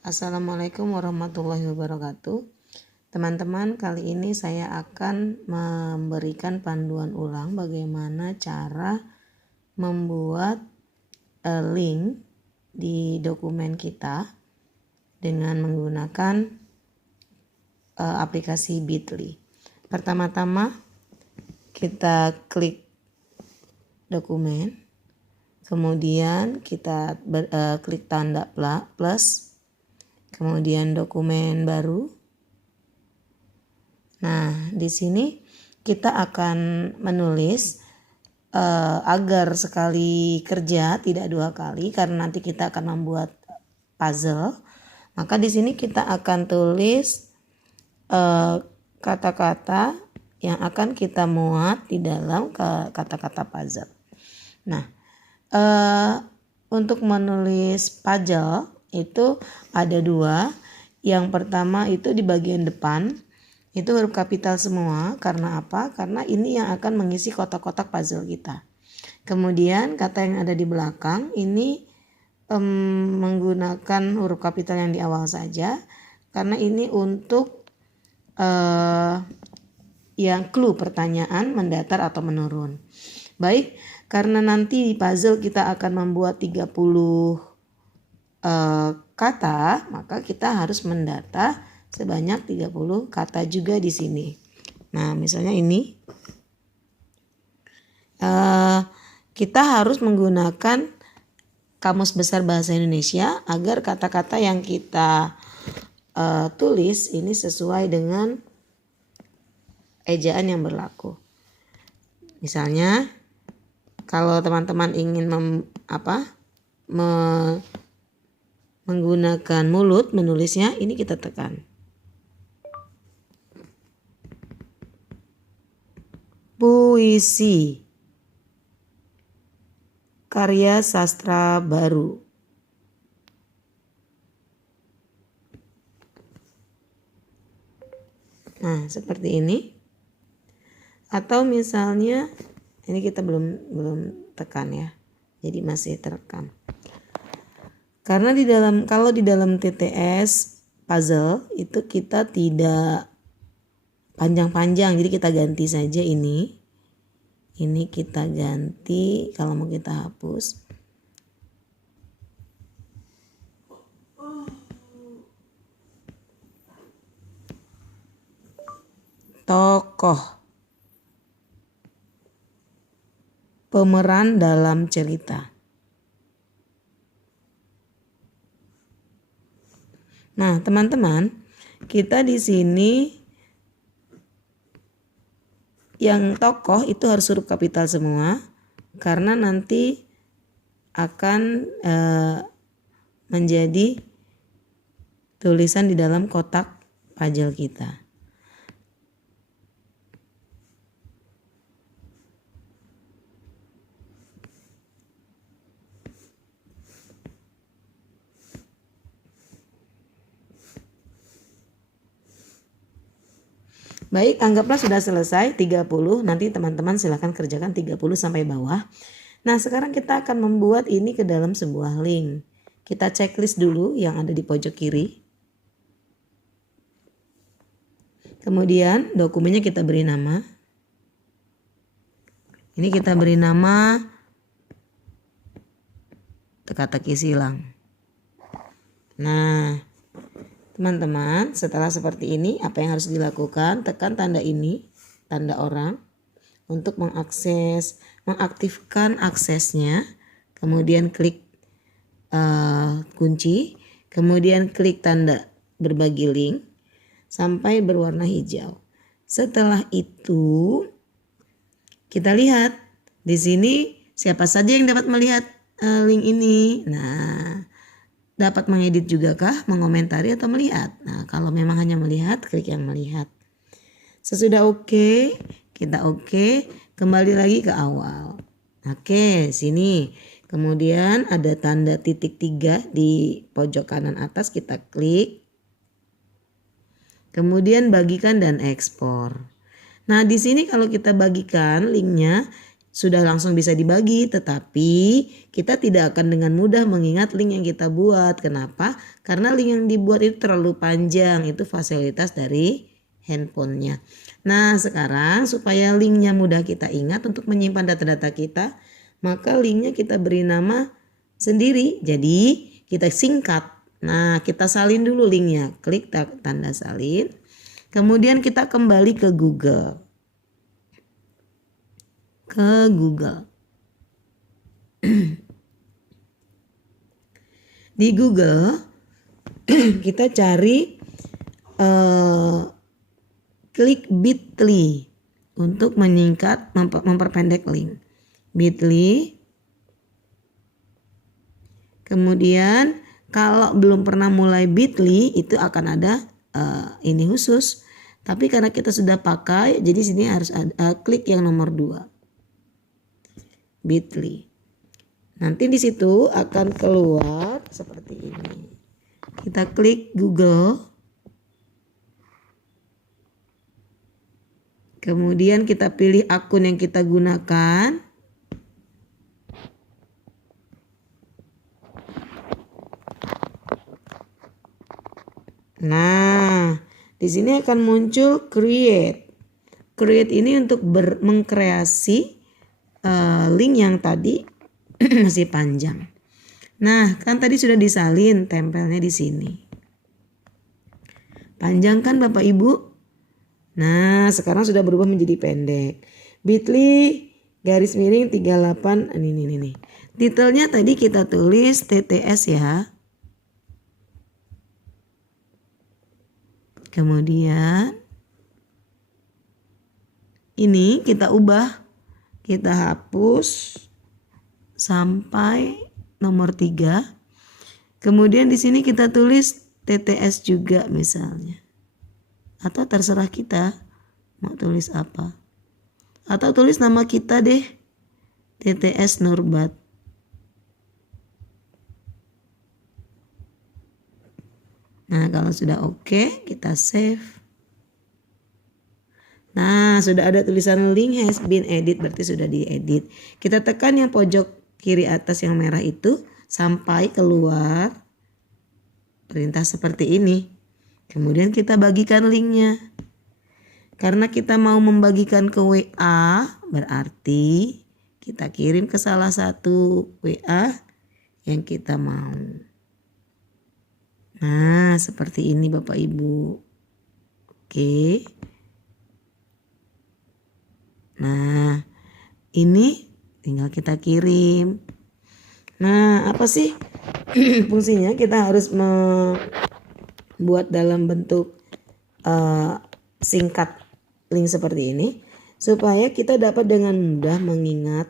Assalamualaikum warahmatullahi wabarakatuh. Teman-teman, kali ini saya akan memberikan panduan ulang bagaimana cara membuat link di dokumen kita dengan menggunakan aplikasi Bitly. Pertama-tama kita klik dokumen, kemudian kita klik tanda plus, kemudian dokumen baru. Nah, di sini kita akan menulis agar sekali kerja tidak dua kali, karena nanti kita akan membuat puzzle. Maka di sini kita akan tulis kata-kata yang akan kita muat di dalam kata-kata puzzle. Nah, untuk menulis puzzle itu ada dua. Yang pertama itu di bagian depan, itu huruf kapital semua. Karena apa? Karena ini yang akan mengisi kotak-kotak puzzle kita. Kemudian kata yang ada di belakang ini menggunakan huruf kapital yang di awal saja, karena ini untuk yang clue pertanyaan mendatar atau menurun. Baik, karena nanti di puzzle kita akan membuat 30 kata, maka kita harus mendata sebanyak 30 kata juga di sini. Nah, misalnya ini kita harus menggunakan Kamus Besar Bahasa Indonesia agar kata-kata yang kita tulis ini sesuai dengan ejaan yang berlaku. Misalnya kalau teman-teman ingin menggunakan mulut menulisnya, ini kita tekan. Puisi, karya sastra baru. Nah, seperti ini. Atau misalnya ini kita belum tekan ya. Jadi masih terekam. Karena kalau di dalam TTS puzzle itu kita tidak panjang-panjang, jadi kita ganti saja ini. Ini kita ganti, kalau mau kita hapus. Tokoh, pemeran dalam cerita. Nah, teman-teman, kita di sini yang tokoh itu harus huruf kapital semua, karena nanti akan menjadi tulisan di dalam kotak puzzle kita. Baik, anggaplah sudah selesai 30. Nanti teman-teman silahkan kerjakan 30 sampai bawah. Nah, sekarang kita akan membuat ini ke dalam sebuah link. Kita checklist dulu yang ada di pojok kiri. Kemudian dokumennya kita beri nama. Ini kita beri nama teka-teki silang. Nah, teman-teman, setelah seperti ini, apa yang harus dilakukan? Tekan tanda ini, tanda orang, untuk mengaktifkan aksesnya. Kemudian klik kunci, kemudian klik tanda berbagi link sampai berwarna hijau. Setelah itu, kita lihat di sini siapa saja yang dapat melihat link ini. Nah, dapat mengedit juga kah, mengomentari atau melihat? Nah, kalau memang hanya melihat, klik yang melihat. Sesudah oke, kita oke, kembali lagi ke awal. Oke, sini. Kemudian ada tanda titik 3 di pojok kanan atas, kita klik. Kemudian bagikan dan ekspor. Nah, di sini kalau kita bagikan linknya, sudah langsung bisa dibagi, tetapi kita tidak akan dengan mudah mengingat link yang kita buat. Kenapa? Karena link yang dibuat itu terlalu panjang, itu fasilitas dari handphonenya. Nah, sekarang supaya linknya mudah kita ingat untuk menyimpan data-data kita, maka linknya kita beri nama sendiri. Jadi kita singkat. Nah, kita salin dulu linknya. Klik tanda salin. Kemudian kita kembali ke Google. Di Google kita cari klik bit.ly untuk menyingkat, memperpendek link. Bit.ly. Kemudian kalau belum pernah mulai bit.ly itu akan ada ini khusus. Tapi karena kita sudah pakai, jadi sini harus klik yang nomor 2. Bit.ly. Nanti di situ akan keluar seperti ini. Kita klik Google. Kemudian kita pilih akun yang kita gunakan. Nah, di sini akan muncul create. Create ini untuk mengkreasi link yang tadi masih panjang. Nah, kan tadi sudah disalin, tempelnya di sini. Panjang kan Bapak Ibu? Nah, sekarang sudah berubah menjadi pendek. Bit.ly garis miring 38 ini. Titelnya tadi kita tulis TTS ya. Kemudian ini kita ubah. Kita hapus sampai nomor 3. Kemudian di sini kita tulis TTS juga misalnya. Atau terserah kita mau tulis apa. Atau tulis nama kita deh. TTS Nurbat. Nah, kalau sudah oke, kita save. Nah, sudah ada tulisan link has been edit, berarti sudah diedit. Kita tekan yang pojok kiri atas yang merah itu sampai keluar perintah seperti ini. Kemudian kita bagikan linknya. Karena kita mau membagikan ke WA, berarti kita kirim ke salah satu WA yang kita mau. Nah, seperti ini Bapak Ibu. Oke. Nah, ini tinggal kita kirim. Nah, apa sih fungsinya? Kita harus membuat dalam bentuk singkat link seperti ini supaya kita dapat dengan mudah mengingat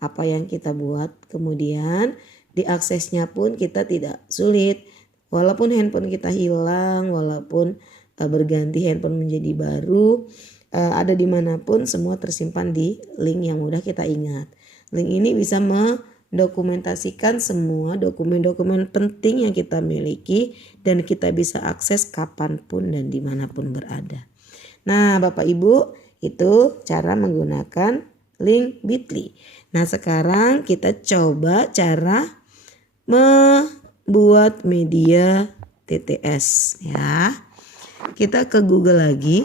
apa yang kita buat. Kemudian diaksesnya pun kita tidak sulit. Walaupun handphone kita hilang, walaupun berganti handphone menjadi baru, ada dimanapun semua tersimpan di link yang mudah kita ingat. Link ini bisa mendokumentasikan semua dokumen-dokumen penting yang kita miliki dan kita bisa akses kapanpun dan dimanapun berada. Nah Bapak Ibu, itu cara menggunakan link bit.ly. Nah sekarang kita coba cara membuat media TTS ya. Kita ke Google lagi.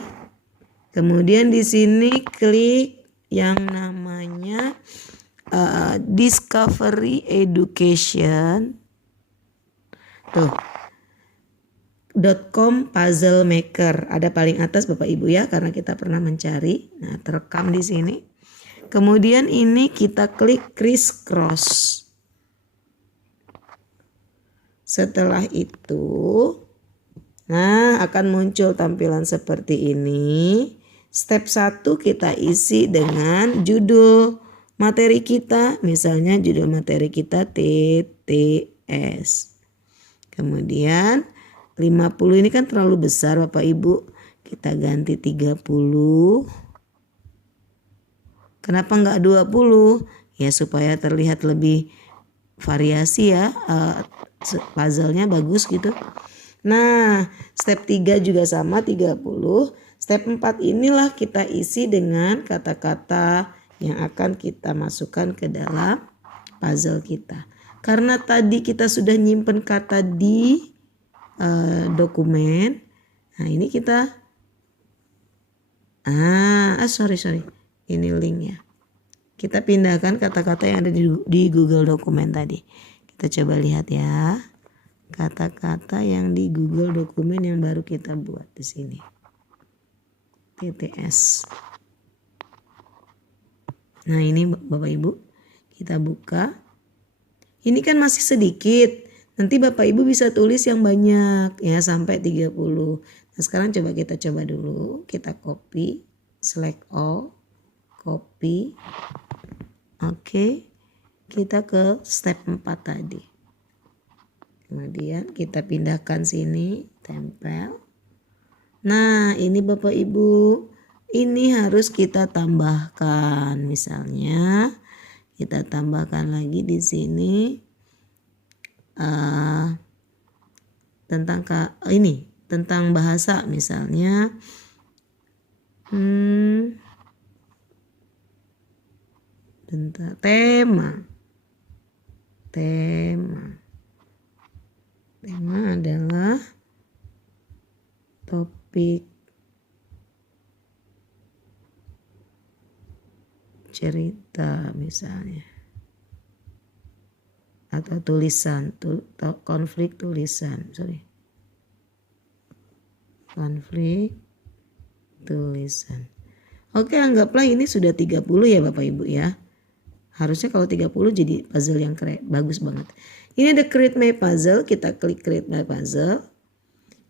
Kemudian di sini klik yang namanya Discovery Education. Tuh. .com puzzle maker ada paling atas Bapak Ibu ya, karena kita pernah mencari. Nah, terekam di sini. Kemudian ini kita klik crisscross. Setelah itu, nah akan muncul tampilan seperti ini. Step 1 kita isi dengan judul materi kita, misalnya judul materi kita TTS. Kemudian 50 ini kan terlalu besar Bapak Ibu. Kita ganti 30. Kenapa enggak 20? Ya supaya terlihat lebih variasi ya. Puzzle-nya bagus gitu. Nah, step 3 juga sama 30. Step 4 inilah kita isi dengan kata-kata yang akan kita masukkan ke dalam puzzle kita. Karena tadi kita sudah nyimpen kata di dokumen. Nah ini kita sorry ini link ya. Kita pindahkan kata-kata yang ada di Google Dokumen tadi. Kita coba lihat ya. Kata-kata yang di Google Dokumen yang baru kita buat di sini. TTS. Nah ini Bapak Ibu, kita buka. Ini kan masih sedikit. Nanti Bapak Ibu bisa tulis yang banyak ya sampai 30. Nah sekarang kita coba dulu. Kita copy, select all, copy. Oke, kita ke step 4 tadi. Kemudian kita pindahkan sini, tempel. Nah ini Bapak Ibu, ini harus kita tambahkan. Misalnya kita tambahkan lagi di sini tentang bahasa misalnya tentang tema adalah topik cerita misalnya, atau tulisan, konflik tulisan, konflik tulisan. Oke, anggaplah ini sudah 30 ya Bapak Ibu ya. Harusnya kalau 30 jadi puzzle yang keren, bagus banget. Ini ada create my puzzle, kita klik create my puzzle.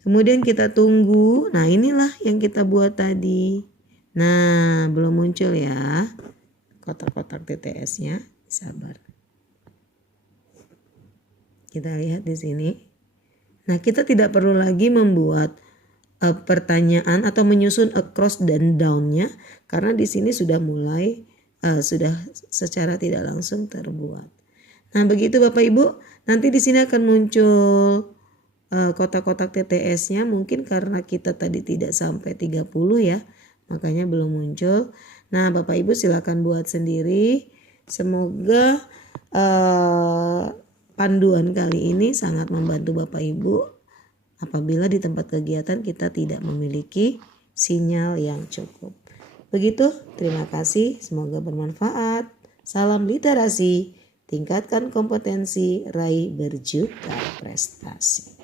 Kemudian kita tunggu. Nah inilah yang kita buat tadi. Nah belum muncul ya kotak-kotak TTS-nya, sabar. Kita lihat di sini. Nah kita tidak perlu lagi membuat pertanyaan atau menyusun across dan down-nya karena di sini sudah mulai sudah secara tidak langsung terbuat. Nah begitu Bapak Ibu, nanti di sini akan muncul kotak-kotak TTS-nya. Mungkin karena kita tadi tidak sampai 30 ya, makanya belum muncul. Nah Bapak Ibu silakan buat sendiri. Semoga panduan kali ini sangat membantu Bapak Ibu apabila di tempat kegiatan kita tidak memiliki sinyal yang cukup. Begitu, terima kasih, semoga bermanfaat. Salam literasi, tingkatkan kompetensi, raih berjuta prestasi.